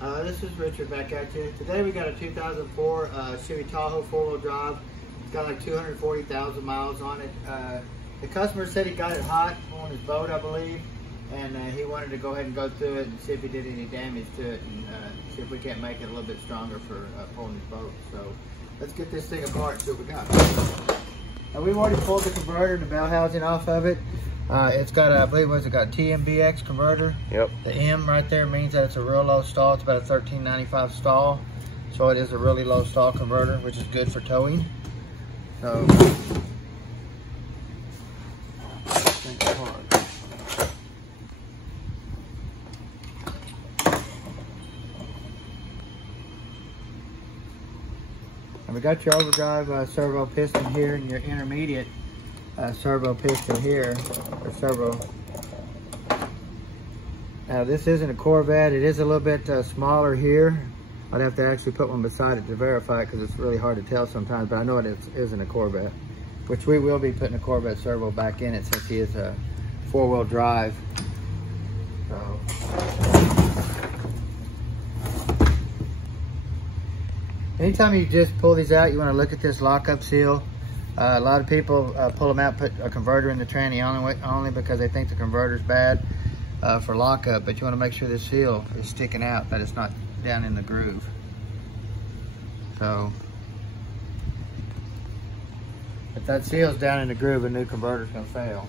This is Richard back at you. Today we got a 2004 Chevy Tahoe 4-wheel drive. It's got like 240,000 miles on it. The customer said he got it hot on his boat, I believe, and he wanted to go ahead and go through it and see if he did any damage to it, and see if we can't make it a little bit stronger for pulling his boat. So let's get this thing apart and see what we got. Now, we've already pulled the converter and the bell housing off of it. It's got, I believe, it got TMBX converter. Yep. The M right there means that it's a real low stall. It's about a 1395 stall. So it is a really low stall converter, which is good for towing. So, and we got your overdrive servo piston here and your intermediate servo piston here, or servo. Now this isn't a Corvette. It is a little bit smaller here. I'd have to actually put one beside it to verify it because it's really hard to tell sometimes, but I know it isn't a Corvette, which we will be putting a Corvette servo back in it since he is a 4-wheel drive. So. Anytime you just pull these out, you want to look at this lockup seal. A lot of people pull them out, put a converter in the tranny only because they think the converter's bad for lockup, but you want to make sure this seal is sticking out, that it's not down in the groove. So, if that seal's down in the groove, a new converter's going to fail.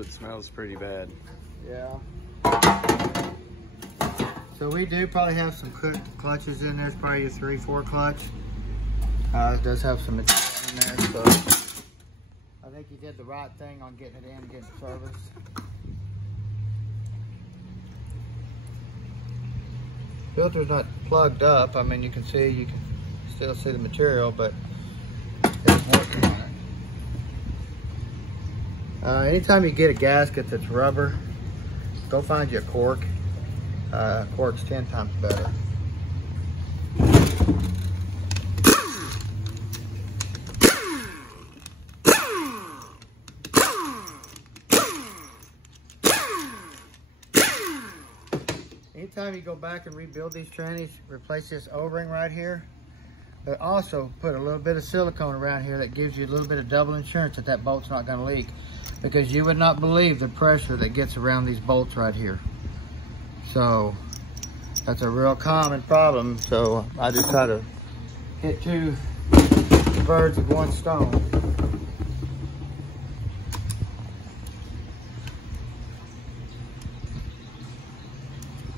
It smells pretty bad. Yeah. So we do probably have some clutches in there. It's probably a 3/4 clutch. It does have some material in there, so I think you did the right thing on getting it in and getting it serviced. Filter's not plugged up. I mean, you can still see the material, but it's working on it. Anytime you get a gasket that's rubber, go find you a cork. Cork's 10 times better. Anytime you go back and rebuild these trannies, replace this O-ring right here, but also put a little bit of silicone around here that gives you a little bit of double insurance that bolt's not going to leak. Because you would not believe the pressure that gets around these bolts right here. So that's a real common problem. So I just try to hit two birds with one stone.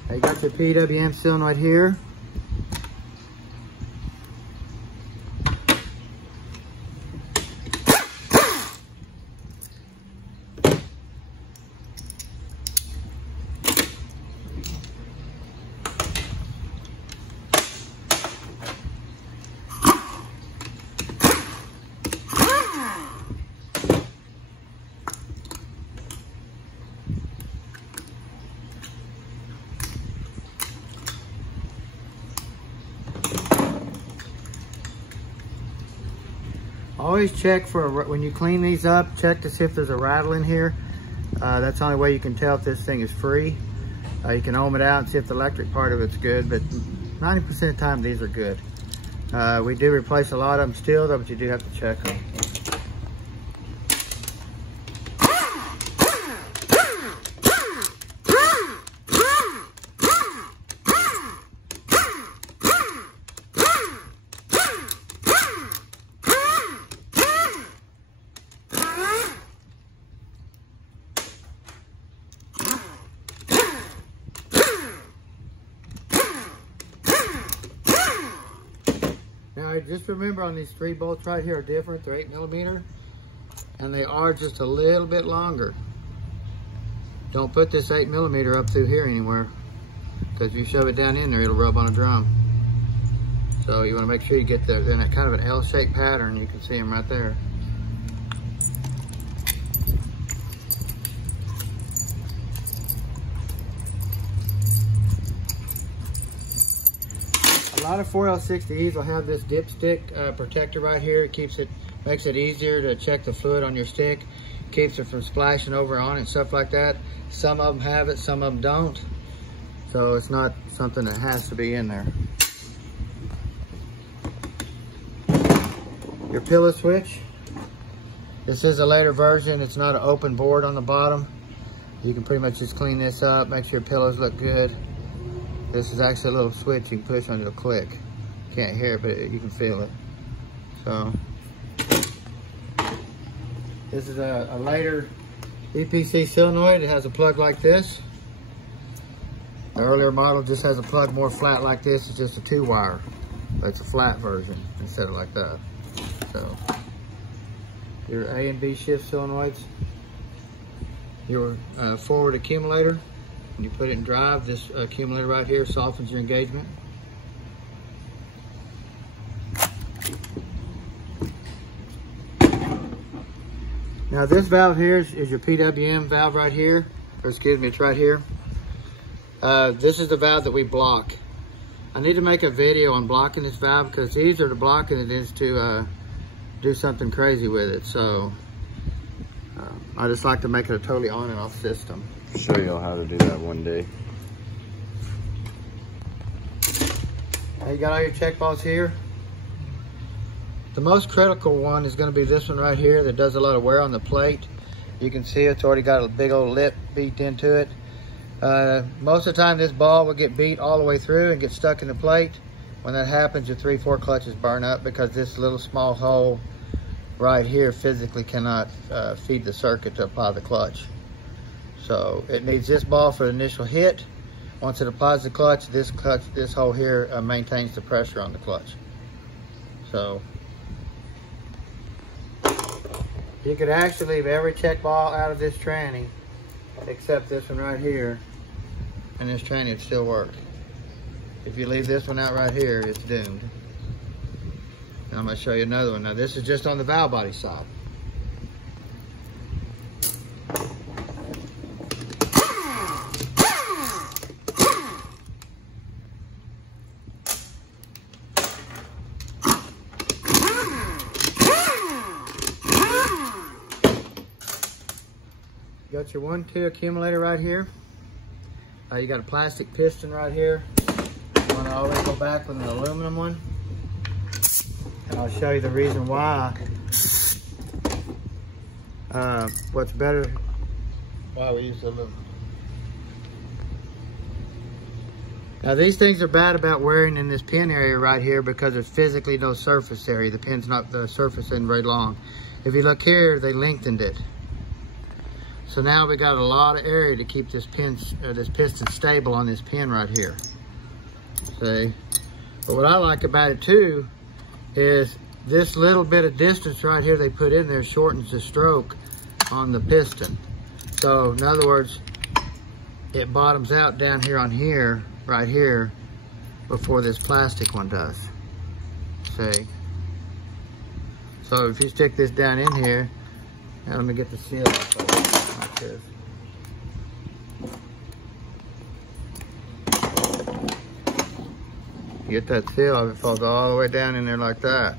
Now you got your Pwm Solenoid here. Always check for, when you clean these up, check to see if there's a rattle in here. That's the only way you can tell if this thing is free. You can ohm it out and see if the electric part of it's good, but 90% of the time these are good. We do replace a lot of them still though, but you do have to check them. Now just remember, on these 3 bolts right here are different. They're 8mm and they are just a little bit longer. Don't put this 8mm up through here anywhere, because if you shove it down in there, it'll rub on a drum. So you want to make sure you get those in that kind of an L-shaped pattern. You can see them right there. A lot of 4L60Es will have this dipstick protector right here. It makes it easier to check the fluid on your stick. Keeps it from splashing over on it and stuff like that. Some of them have it, some of them don't. So it's not something that has to be in there. Your pillow switch. This is a later version. It's not an open board on the bottom. You can pretty much just clean this up, make sure your pillows look good. This is actually a little switch you can push on, it'll click. Can't hear it, but you can feel it. So, this is a later Epc Solenoid. It has a plug like this. The earlier model just has a plug more flat like this. It's just a 2-wire, but it's a flat version instead of like that. So, your A and B shift solenoids. Your forward accumulator. When you put it in drive, this accumulator right here softens your engagement. Now this valve here is your Pwm valve right here, or excuse me, it's right here. This is the valve that we block. I need to make a video on blocking this valve because it's easier to block than it is to do something crazy with it. So I just like to make it a totally on and off system. Show you all how to do that one day. Now you got all your check balls here. The most critical one is going to be this one right here that does a lot of wear on the plate. You can see it's already got a big old lip beat into it. Most of the time this ball will get beat all the way through and get stuck in the plate. When that happens, your 3/4 clutches burn up because this little small hole right here physically cannot feed the circuit to apply the clutch. So it needs this ball for the initial hit. Once it applies the clutch, this hole here maintains the pressure on the clutch. So you could actually leave every check ball out of this tranny except this one right here, and this tranny would still work. If you leave this one out right here, it's doomed. Now I'm going to show you another one. Now this is just on the valve body side. You got your 1-2 accumulator right here. You got a plastic piston right here. You want to always go back with an aluminum one. And I'll show you the reason why. What's better, why we use aluminum. Now these things are bad about wearing in this pin area right here because there's physically no surface area. The surface isn't very long. If you look here, they lengthened it. So now we got a lot of area to keep this piston stable on this pin right here. See? But what I like about it too is this little bit of distance right here they put in there shortens the stroke on the piston. So in other words, it bottoms out down here on here, right here, before this plastic one does. See? So if you stick this down in here, now let me get the seal off of it. Like this. Get that seal off, it falls all the way down in there like that.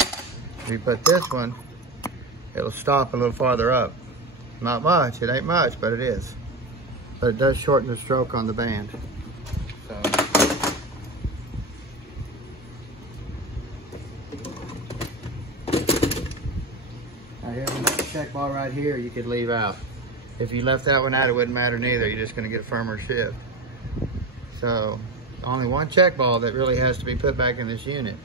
If you put this one, it'll stop a little farther up. Not much, it ain't much, but it is. But it does shorten the stroke on the band. So. Now here's another check ball right here you could leave out. If you left that one out, it wouldn't matter neither. You're just gonna get firmer ship. So, only one check ball that really has to be put back in this unit.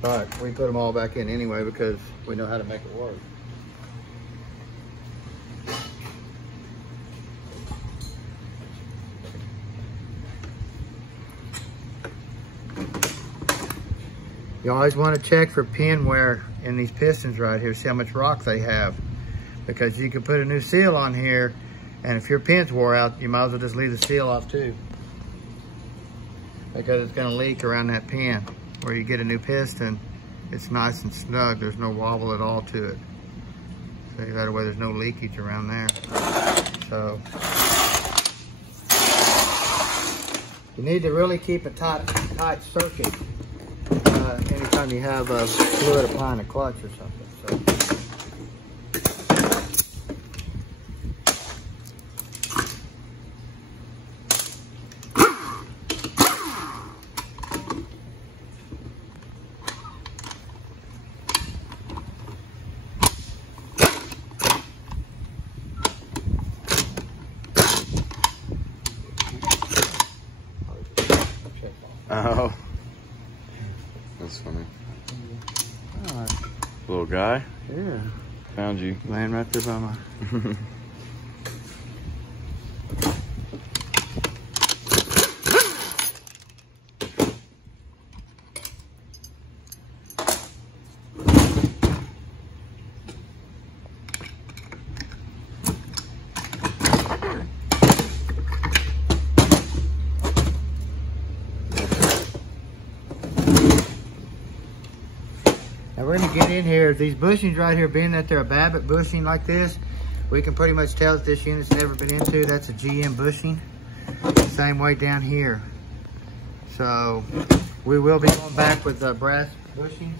But we put them all back in anyway because we know how to make it work. You always want to check for pin wear in these pistons right here, see how much rock they have. Because you can put a new seal on here, and if your pins wore out, you might as well just leave the seal off too. because it's gonna leak around that pin. Where you get a new piston, it's nice and snug. There's no wobble at all to it. So that way there's no leakage around there. So you need to really keep a tight circuit anytime you have a fluid applying a clutch or something. So. Oh, that's funny. Right. Little guy. Yeah. Found you. Laying right there by my... Now we're gonna get in here. These bushings right here, being that they're a Babbitt bushing like this, we can pretty much tell that this unit's never been into. That's a GM bushing. Same way down here. So we will be going back with brass bushings.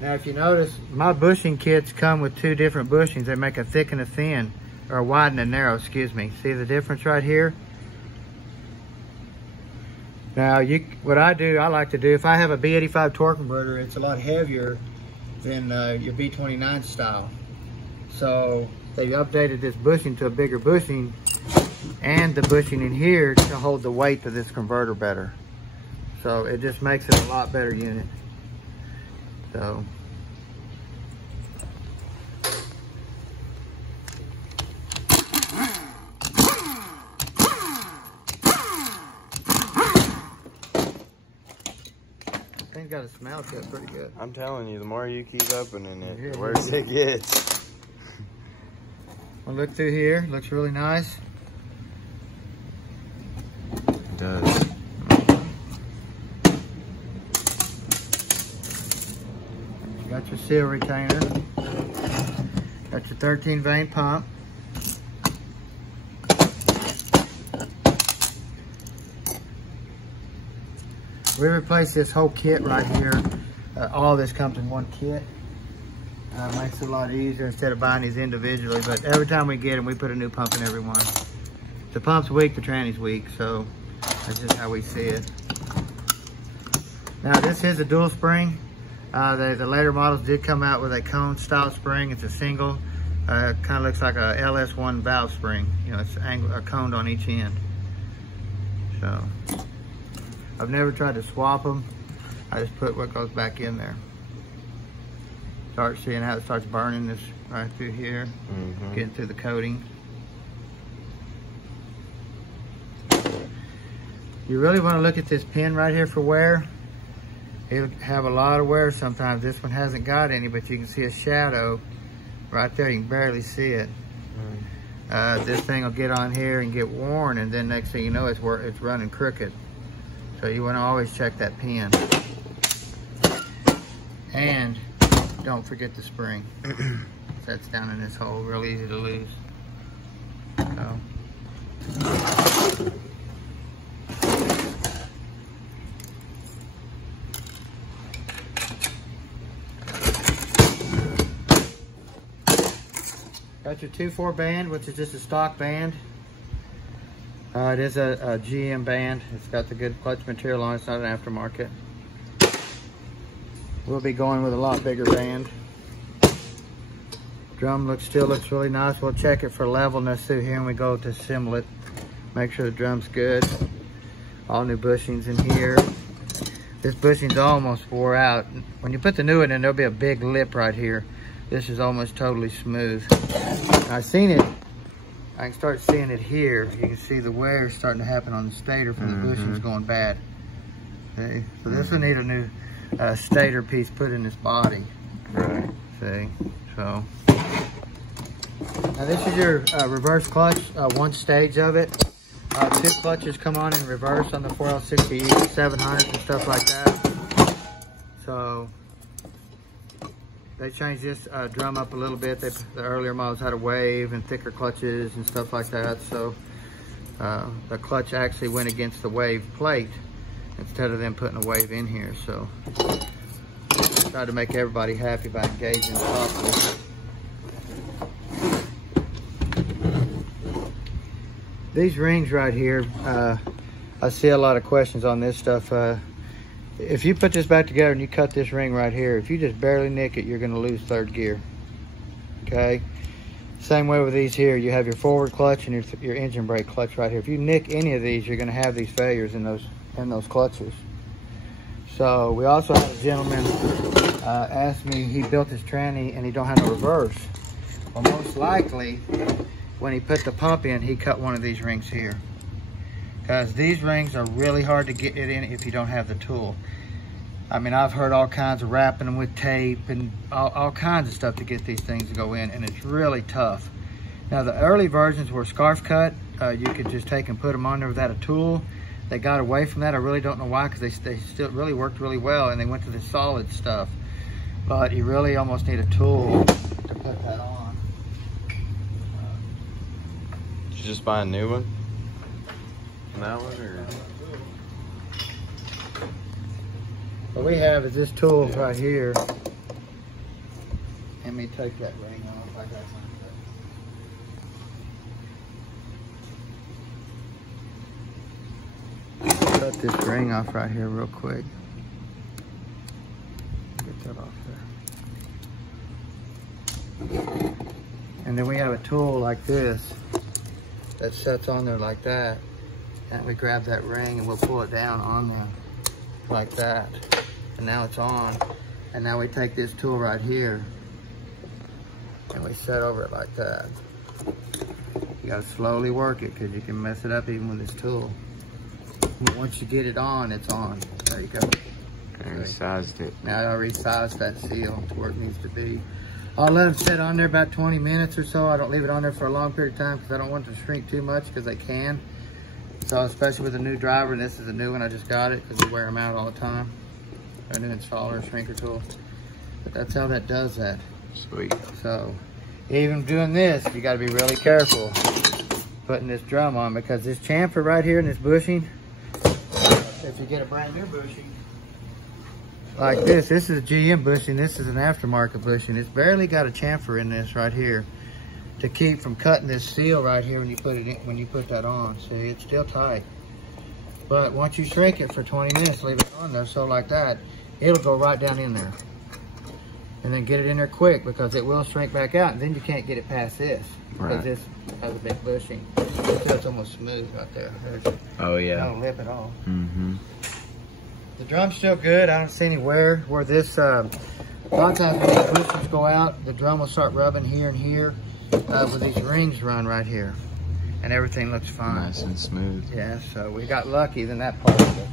Now if you notice, my bushing kits come with two different bushings. They make a thick and a thin, or a wide and a narrow, excuse me. See the difference right here? Now, what I like to do, if I have a B85 torque converter, it's a lot heavier than your B29 style. So they updated this bushing to a bigger bushing, and the bushing in here to hold the weight of this converter better. So it just makes it a lot better unit. So. Thing's got a smell to it pretty good. I'm telling you, the more you keep opening it, Yeah, the worse it gets. We'll look through here. Looks really nice. It does. You got your seal retainer. Got your 13 vein pump. We replaced this whole kit right here. All this comes in one kit. Makes it a lot easier instead of buying these individually. But every time we get them, we put a new pump in every one. The pump's weak, the tranny's weak. So that's just how we see it. Now this is a dual spring. The later models did come out with a cone style spring. It's a single. Kind of looks like a LS1 valve spring. You know, it's coned on each end. So. I've never tried to swap them. I just put what goes back in there. Start seeing how it starts burning this right through here, getting through the coating. You really want to look at this pin right here for wear. It'll have a lot of wear sometimes. This one hasn't got any, but you can see a shadow right there. You can barely see it. This thing will get on here and get worn, and then next thing you know, it's running crooked. So you want to always check that pin. And don't forget the spring. That's down in this hole, real easy to lose. So. Got your 2.4 band, which is just a stock band. It is a GM band. It's got the good clutch material on it. It's not an aftermarket. We'll be going with a lot bigger band. Drum still looks really nice. We'll check it for levelness through here and we go to assemble it. Make sure the drum's good. All new bushings in here. This bushing's almost wore out. When you put the new one in, there'll be a big lip right here. This is almost totally smooth. I've seen it. I can start seeing it here. You can see the wear starting to happen on the stator from the bushings going bad. Okay, so this will need a new stator piece put in this body. Right. See, so. Now this is your reverse clutch, one stage of it. Two clutches come on in reverse on the 4L60 700s and stuff like that. So they changed this drum up a little bit. The earlier models had a wave and thicker clutches and stuff like that. So the clutch actually went against the wave plate instead of them putting a wave in here. So tried to make everybody happy by engaging properly. These rings right here, I see a lot of questions on this stuff. If you put this back together and you cut this ring right here, if you just barely nick it, you're gonna lose third gear, okay? Same way with these here, you have your forward clutch and your engine brake clutch right here. If you nick any of these, you're gonna have these failures in those clutches. So we also had a gentleman ask me, he built his tranny and he don't have no reverse. Well, most likely, when he put the pump in, he cut one of these rings here. Because these rings are really hard to get it in if you don't have the tool. I mean, I've heard all kinds of wrapping them with tape and all kinds of stuff to get these things to go in, and it's really tough. Now, the early versions were scarf cut. You could just take and put them on there without a tool. They got away from that. I really don't know why, because they still really worked really well, and they went to the solid stuff. But you really almost need a tool to put that on. Did you just buy a new one? That one, or? What we have is this tool right here. Let me take that ring off. I got something. Cut this ring off right here real quick. Get that off there. And then we have a tool like this that sets on there like that. And we grab that ring and we'll pull it down on there like that. And now it's on. And now we take this tool right here and we set over it like that. You gotta slowly work it because you can mess it up even with this tool. But once you get it on, it's on. There you go. I resized it. Now I resized that seal to where it needs to be. I'll let them sit on there about 20 minutes or so. I don't leave it on there for a long period of time because I don't want it to shrink too much, because they can. So especially with a new driver, and this is a new one, I just got it because we wear them out all the time. A new installer, shrinker tool. But that's how that does that. Sweet. So even doing this, you gotta be really careful putting this drum on, because this chamfer right here in this bushing, if you get a brand new bushing, like this is a GM bushing, this is an aftermarket bushing. It's barely got a chamfer in this right here to keep from cutting this seal right here when you put it in, when you put that on. See, it's still tight. But once you shrink it for 20 minutes, leave it on there, so like that, it'll go right down in there. And then get it in there quick, because it will shrink back out, and then you can't get it past this. Because this has a big bushing. It's almost smooth right there. There's no lip at all. Mm-hmm. The drum's still good. I don't see any wear where this, a lot of times when these bushings go out, the drum will start rubbing here and here, where these rings run right here. And everything looks fine. Nice and smooth. Yeah, so we got lucky in that part of it.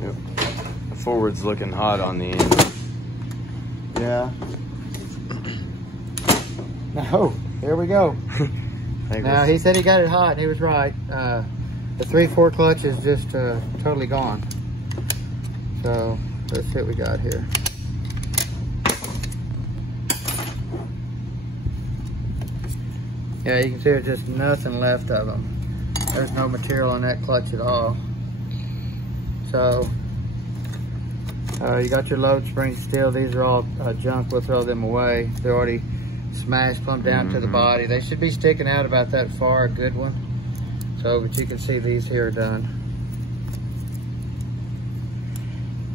Yep. The forward's looking hot on the end. Yeah. No, here we go. Now, he said he got it hot, and he was right. The 3/4 clutch is just totally gone. So let's see what we got here. Yeah, you can see there's just nothing left of them. There's no material on that clutch at all. So you got your load springs still. These are all junk. We'll throw them away. They're already smashed plumb down to the body. They should be sticking out about that far, a good one. So, but you can see these here are done.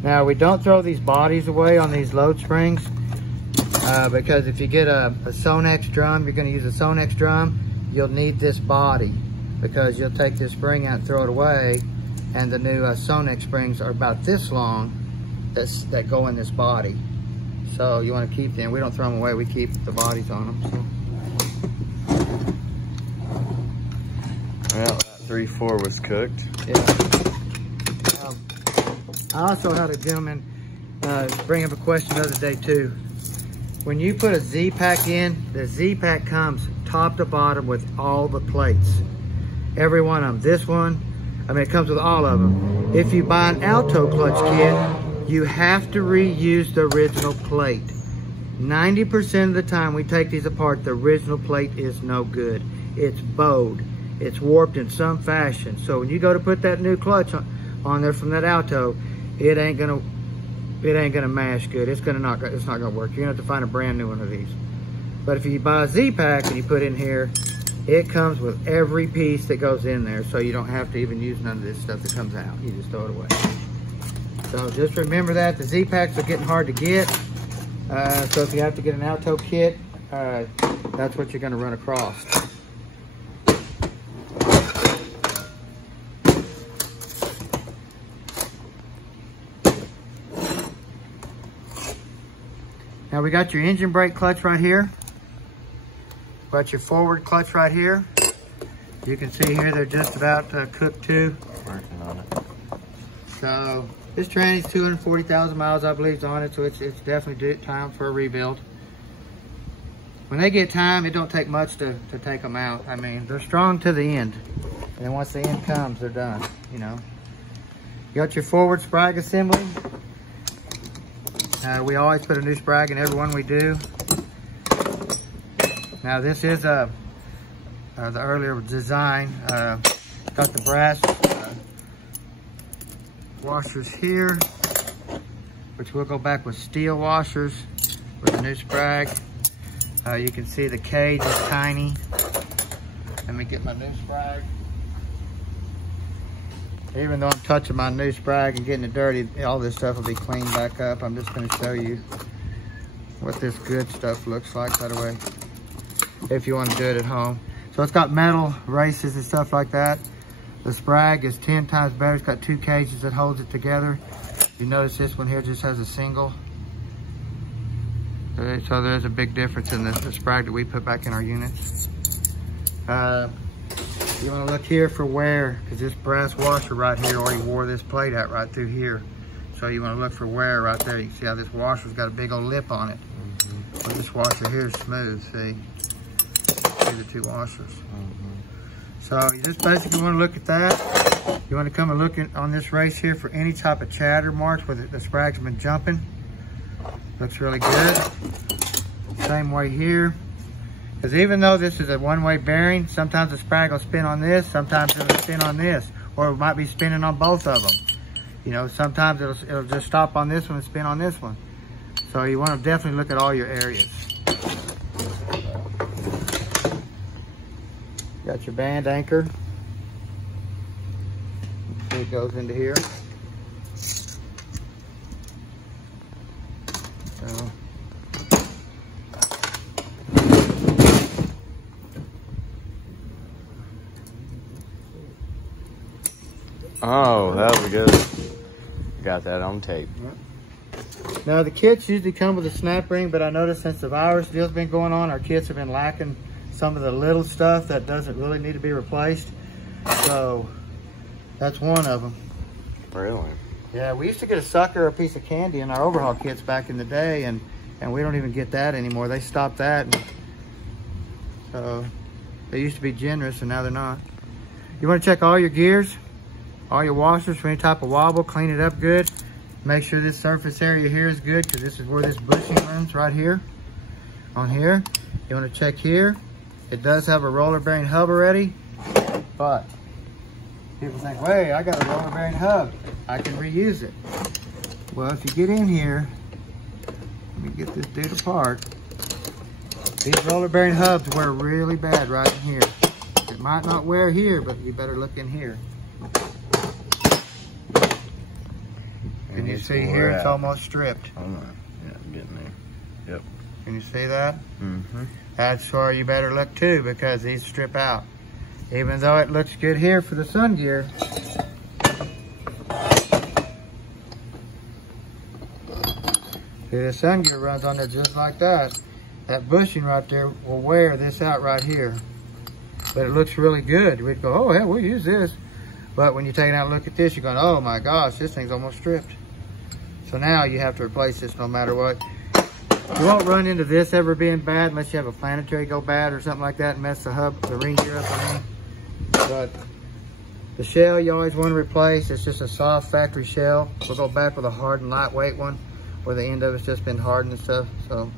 Now, we don't throw these bodies away on these load springs, because if you get a Sonex drum, you're gonna use a Sonex drum, you'll need this body, because you'll take this spring out and throw it away, and the new Sonex springs are about this long that go in this body. So you want to keep them. We don't throw them away. We keep the bodies on them. So. Well, that 3/4 was cooked. Yeah. I also had a gentleman bring up a question the other day too. When you put a Z-Pack in, the Z-Pack comes top to bottom with all the plates. Every one of them. This one, I mean, it comes with all of them. If you buy an Alto clutch kit, you have to reuse the original plate. 90% of the time we take these apart, the original plate is no good. It's bowed. It's warped in some fashion. So when you go to put that new clutch on there from that Alto, it ain't gonna mash good. It's not gonna work. You're gonna have to find a brand new one of these. But if you buy a Z-Pack and you put in here, it comes with every piece that goes in there, so you don't have to even use none of this stuff that comes out. You just throw it away. So just remember that the Z-Packs are getting hard to get. So if you have to get an Alto kit, that's what you're gonna run across. Now we got your engine brake clutch right here. Got your forward clutch right here. You can see here they're just about cooked too. Working on it. So this tranny's 240,000 miles, I believe, on it. So it's definitely time for a rebuild. When they get time, it don't take much to take them out. I mean, they're strong to the end. And then once the end comes, they're done, you know. You got your forward sprag assembly. We always put a new sprag in every one we do. Now this is the earlier design. Got the brass washers here, which will go back with steel washers with the new sprag. You can see the cage is tiny. Let me get my new sprag. Even though I'm touching my new sprag and getting it dirty, all this stuff will be cleaned back up. I'm just going to show you what this good stuff looks like, by the way, if you want to do it at home. So it's got metal races and stuff like that. The sprag is 10 times better. It's got two cages that holds it together. You notice this one here just has a single. So there's a big difference in the sprag that we put back in our units. You want to look here for wear, because this brass washer right here already wore this plate out right through here. So you want to look for wear right there. You can see how this washer's got a big old lip on it. But this washer here is smooth, see? See the two washers. So you just basically want to look at that. You want to come and look on this race here for any type of chatter marks where the sprag's been jumping. Looks really good. Same way here. Because even though this is a one-way bearing, sometimes the sprag will spin on this, sometimes it'll spin on this, or it might be spinning on both of them. You know, sometimes it'll just stop on this one and spin on this one. So you want to definitely look at all your areas. Got your band anchor. See, it goes into here. So. Oh, that was good. Got that on tape. Now the kits usually come with a snap ring, but I noticed since the virus deal's been going on, our kits have been lacking some of the little stuff that doesn't really need to be replaced. So that's one of them. Really? Yeah, we used to get a sucker or a piece of candy in our overhaul kits back in the day, and we don't even get that anymore. They stopped that. And so they used to be generous, and now they're not. You want to check all your gears, all your washers for any type of wobble, clean it up good. Make sure this surface area here is good, because this is where this bushing runs, right here, on here. You want to check here. It does have a roller bearing hub already, but people think, wait, I got a roller bearing hub, I can reuse it. Well, if you get in here, let me get this dude apart. These roller bearing hubs wear really bad right in here. It might not wear here, but you better look in here. Can you see here? It's almost stripped. Oh, yeah, I'm getting there. Yep. Can you see that? Mm-hmm. That's where you better look too, because these strip out. Even though it looks good here for the sun gear. See, the sun gear runs on there just like that. That bushing right there will wear this out right here. But it looks really good. We'd go, oh, hell, we'll use this. But when you take it out and look at this, you're going, oh my gosh, this thing's almost stripped. So now you have to replace this no matter what. You won't run into this ever being bad unless you have a planetary go bad or something like that and mess the hub, the ring gear up, I mean. But the shell you always want to replace. It's just a soft factory shell. We'll go back with a hard and lightweight one where the end of it's just been hardened and stuff. So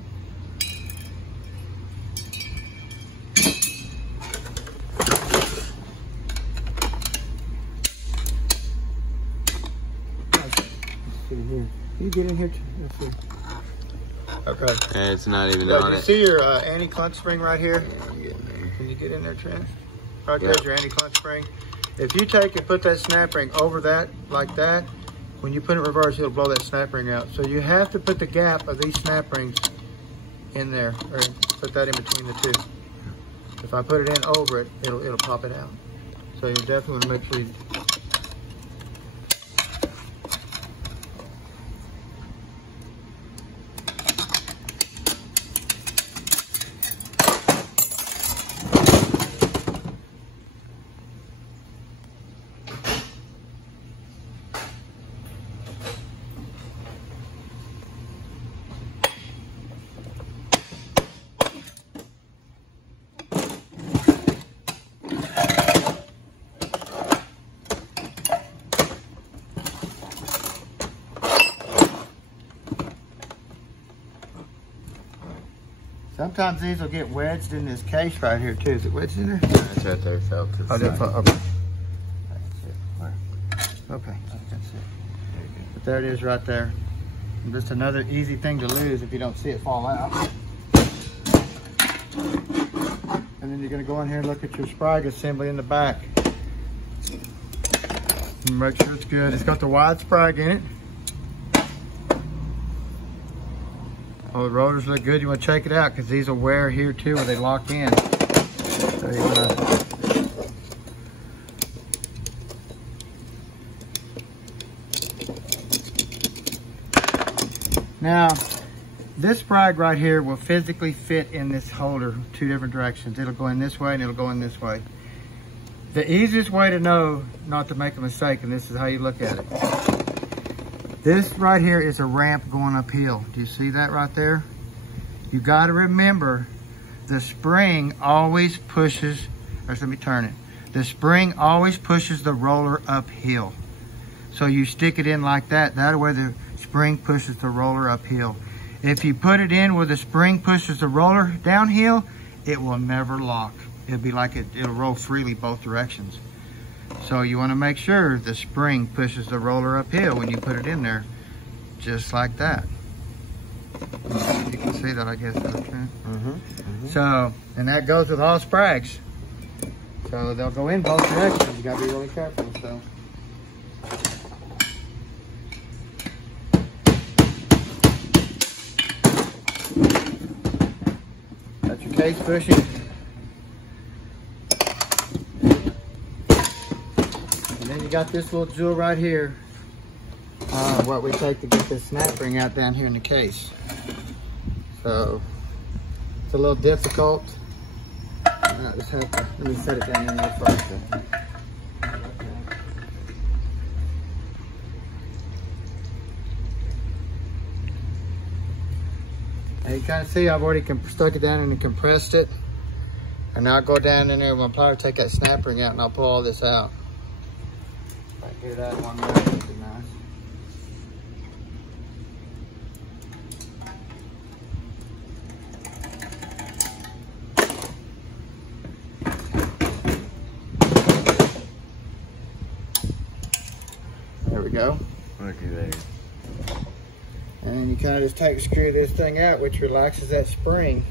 here. Can you get in here? Let's see. Okay. And it's not even So on you it. see your anti-clunch spring right here? Yeah, I'm getting there. Can you get in there, Trent? Right there's your anti-clunch spring. If you take and put that snap ring over that, like that, when you put it in reverse, it'll blow that snap ring out. So you have to put the gap of these snap rings in there, or put that in between the two. If I put it in over it, it'll pop it out. So you definitely want to make sure you... Sometimes these will get wedged in this case right here too. Is it wedged in there? Yeah, it's right there. Fell to the Oh, side. okay. Okay, that's it. But there it is right there. And just another easy thing to lose if you don't see it fall out. And then you're gonna go in here and look at your sprig assembly in the back. And make sure it's good. It's got the wide sprig in it. Oh, the rotors look good. You want to check it out because these will wear here too where they lock in. So you want to... Now, this sprig right here will physically fit in this holder two different directions. It'll go in this way and it'll go in this way. The easiest way to know not to make a mistake, and this is how you look at it. This right here is a ramp going uphill. Do you see that right there? You got to remember the spring always pushes, or let me turn it. The spring always pushes the roller uphill. So you stick it in like that. That way the spring pushes the roller uphill. If you put it in where the spring pushes the roller downhill, it will never lock. It'll be like it'll roll freely both directions. So you want to make sure the spring pushes the roller uphill when you put it in there, just like that. You can see that, I guess. So, and that goes with all sprags. So they'll go in both directions. You got to be really careful. So. That's your case bushing. And then you got this little jewel right here. What we take to get this snap ring out down here in the case. So it's a little difficult. Just have to, let me set it down in there first. And you kind of see I've already stuck it down and compressed it. And now I'll go down in there with my plier, take that snap ring out, and I'll pull all this out. If I get it out one way, it'd be nice. There we go. Looky there. And you kind of just take and screw this thing out, which relaxes that spring.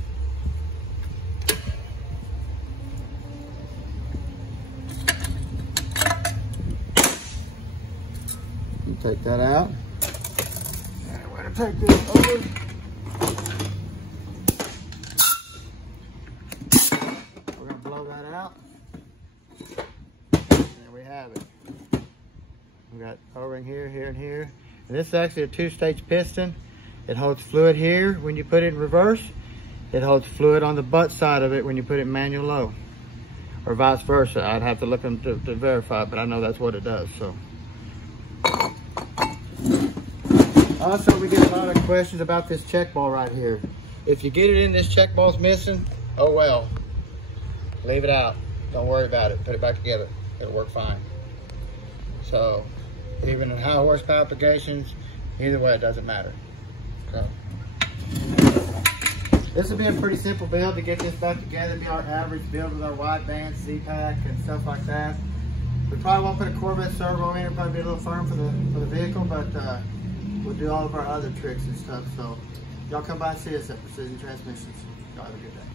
You take that out. And we're going to take this over. We're going to blow that out. There we have it. We got O-ring here, here, and here. And this is actually a two-stage piston. It holds fluid here when you put it in reverse. It holds fluid on the butt side of it when you put it in manual low. Or vice versa. I'd have to look to verify, but I know that's what it does. So, Also, we get a lot of questions about this check ball right here. If you get it in, this check ball's missing, oh well. Leave it out. Don't worry about it. Put it back together. It'll work fine. So, even in high horsepower applications, either way, it doesn't matter. So, this will be a pretty simple build to get this back together. It'll be our average build with our wideband, C-Pack, and stuff like that. We probably won't put a Corvette servo in. It'll probably be a little firm for the vehicle, but we'll do all of our other tricks and stuff. So y'all come by and see us at Precision Transmissions. Y'all have a good day.